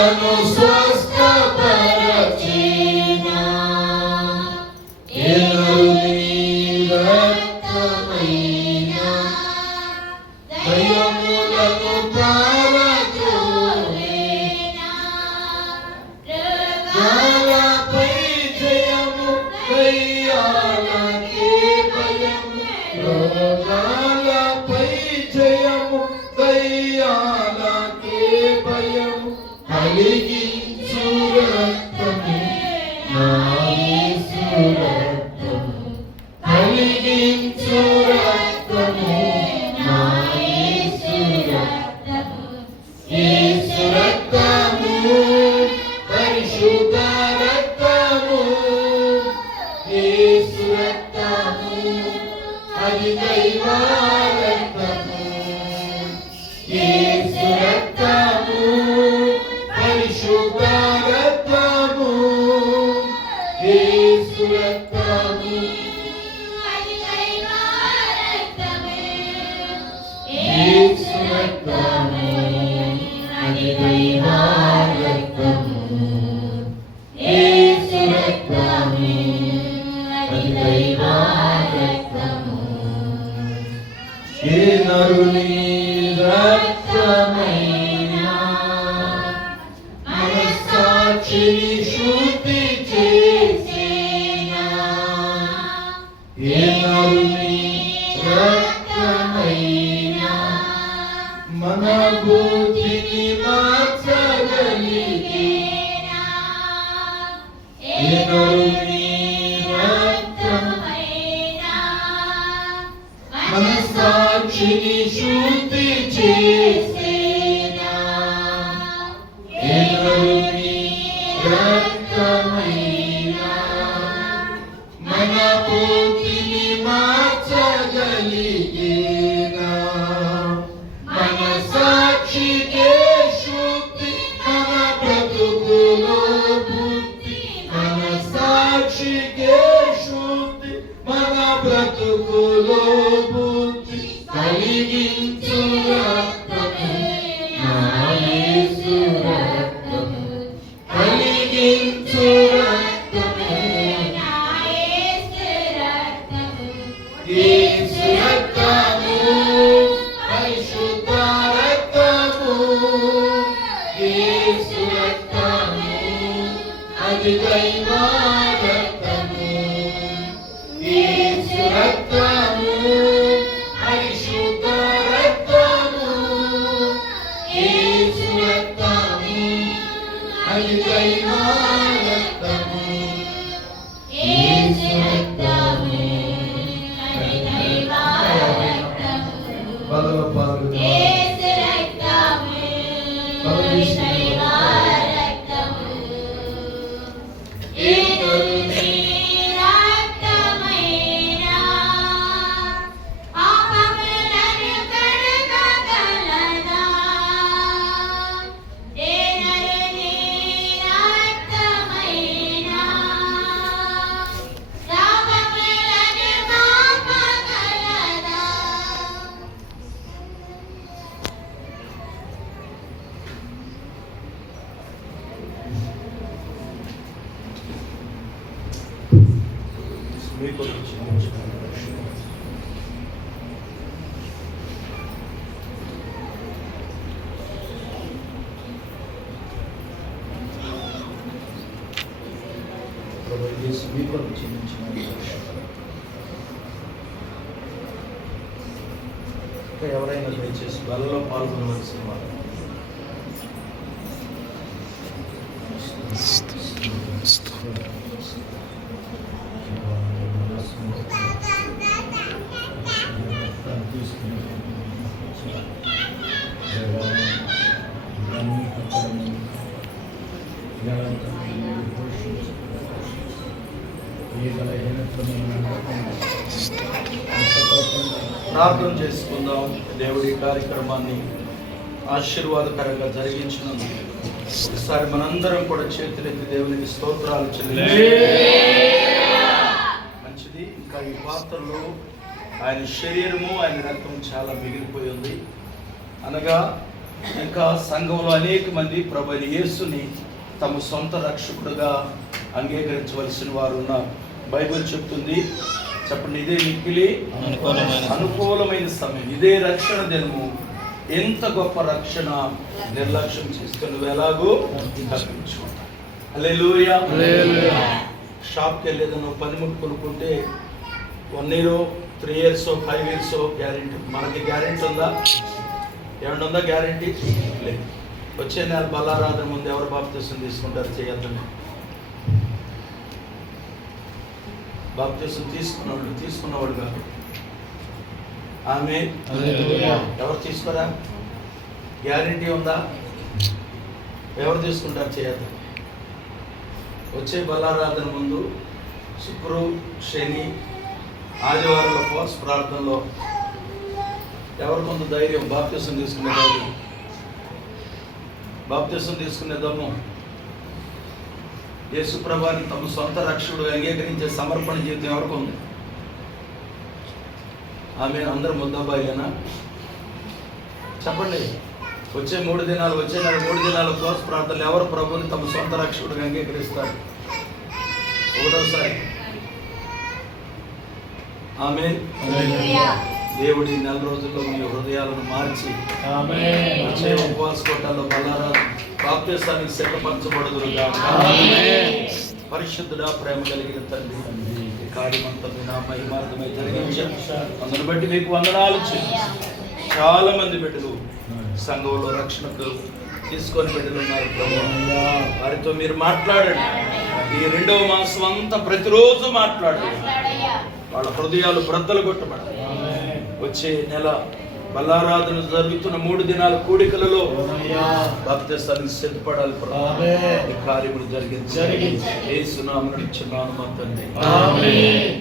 రోగులను స్వస్థపరచెనా ఏనరుని రక్తమైన దయ్యములను పారద్రోలేనా రోగాలపై జయము దయ్యాలకే భయము రోగాలపై జయము దయ్యాలకే భయము కలిగించు రక్తమే నా యేసు రక్తము కలిగించు రక్తమే నా యేసు రక్తము యేసు రక్తము పరిశుద్ధ రక్తము యేసు రక్తము అది దైవ రక్తము యేసు రక్తము పరిశుద్ధ రక్తము యేసు రక్తము అది దైవ రక్తము యేసు రక్తము అది దైవ రక్తము యేసు రక్తము అది దైవ రక్తము ఏ నరుని రక్తమైనా మనస్సాక్షిని శుద్ధి చేసేనా ఏ నరుని రక్తమైనా మన బుద్ధిని మార్చగలిగేనా ఏ నరుని రక్తమైనా మనస్సాక్షిని శుద్ధి చేసేనా ఏ నరుని రక్తమైనా మన బుద్ధిని మార్చగలిగేనా మన సాక్షికే శుద్ధి మన బ్రతుకులో బుద్ధి మన సాక్షికే శుద్ధి మన బ్రతుకులో బుద్ధి కలిగించు రక్తము నా యేసు రక్తము కలిగించు రక్తము నా యేసు రక్తము యేసు రక్తము పరిశుద్ధ రక్తము యేసు రక్తము అది దైవ రక్తము యేసు రక్తము పరిశుద్ధ రక్తము యేసు రక్తము అది దైవ రక్తము యేసు రక్తము అది దైవ రక్తము బలలో పాల్గొని యేసు రక్తము అది దైవ రక్తము ఏ నరుని రక్తమైనా పాపములను కడగగలదా ఏ నరుని రక్తమైనా పాపములను మాపగలదా ఎవరైనా దయచేసి బలలో పాల్గొనవలసిన వారు ప్రార్థన చేసుకుందాం. దేవుడి కార్యక్రమాన్ని ఆశీర్వాదకరంగా జరిగించినందుకు ఒకసారి మనందరం కూడా చేతులెత్తి దేవునికి స్తోత్రాలు మంచిది. ఇంకా ఈ పాత్రలో ఆయన శరీరము ఆయన రక్తం చాలా మిగిలిపోయి ఉంది. అనగా ఇంకా సంఘంలో అనేక మంది ప్రభు అయిన యేసుని తమ సొంత రక్షకుడుగా అంగీకరించవలసిన వారు ఉన్నారు. బైబిల్ చెప్తుంది, చెప్పండి, ఇదే మిక్కిలి అనుకూలమైన సమయం, ఇదే రక్షణ దినము. ఎంత గొప్ప రక్షణ నిర్లక్ష్యం చేస్తే నువ్వు ఎలాగో తప్పించుకుంటా. హల్లెలూయా. షాప్కి వెళ్ళేది నువ్వు పనిముట్టు కొనుక్కుంటే 1 year 3 years 5 years గ్యారెంటీ. మనకి గ్యారెంటీ ఉందా? ఏమన్నా ఉందా గ్యారెంటీ? లేదు. వచ్చే నెల బలారాధన ముందు ఎవరు బాప్తీసం తీసుకుంటారు? చేయొద్దని. బాప్తీసం తీసుకున్నవాడు కాదు. ఆమె ఎవరు తీసుకోరా? గ్యారెంటీ ఉందా? ఎవరు తీసుకుంటారు? చేయొద్దని. వచ్చే బలారాధన ముందు శుక్రు, శని, ఆదివారంలో ఉపవాస ప్రార్థనలో ఎవరి ముందు ధైర్యం? బాప్తీసం తీసుకునే ధైర్యం, బాప్తీసం తీసుకునే దమ్ము, యేసు ప్రభువుని తమ సొంత రక్షకుడుగా అంగీకరించే సమర్పణ జీవితం ఎవరికి ఉంది? ఆమె అందరు ముద్దబాయినా? చెప్పండి. వచ్చే 3 దినాలు, వచ్చే నెల 3 దినాల ఉపవాస ప్రార్థనలు ఎవరు ప్రభువుని తమ సొంత రక్షకుడుగా అంగీకరిస్తారు? ఒకటోసారి. ఆమేన్. దేవుడి 4 రోజుల్లో మీ హృదయాలను మార్చి వచ్చే ఉపవాస కోటాల్లో బలారాధన బాప్తీసానికి సిద్ధపరచబడుదురుగా. పరిశుద్ధుడా, ప్రేమ కలిగిన తండ్రి, ఈ కార్యమంతా మీ నా మహిమార్థమై జరిగించారు. అందును బట్టి మీకు వందనాలు. చాలా మంది బిడ్డలు సంఘంలో రక్షణకు తీసుకొని బిడ్డలు ఉన్నారు ప్రభు. వారితో మీరు మాట్లాడండి. ఈ 2వ మాసం అంతా ప్రతిరోజు మాట్లాడండి. వాళ్ళ హృదయాలు బ్రద్దలు కొట్టబడాలి. వచ్చే నెల బలారాధన జరుగుతున్న 3 దినాల కూడికలలో బాప్తీసానికి సిద్ధపడాలి ప్రభు. ఈ కార్యములు జరిగించి యేసు నామమున ఇచ్చున్నాను మా తండ్రి. ఆమేన్.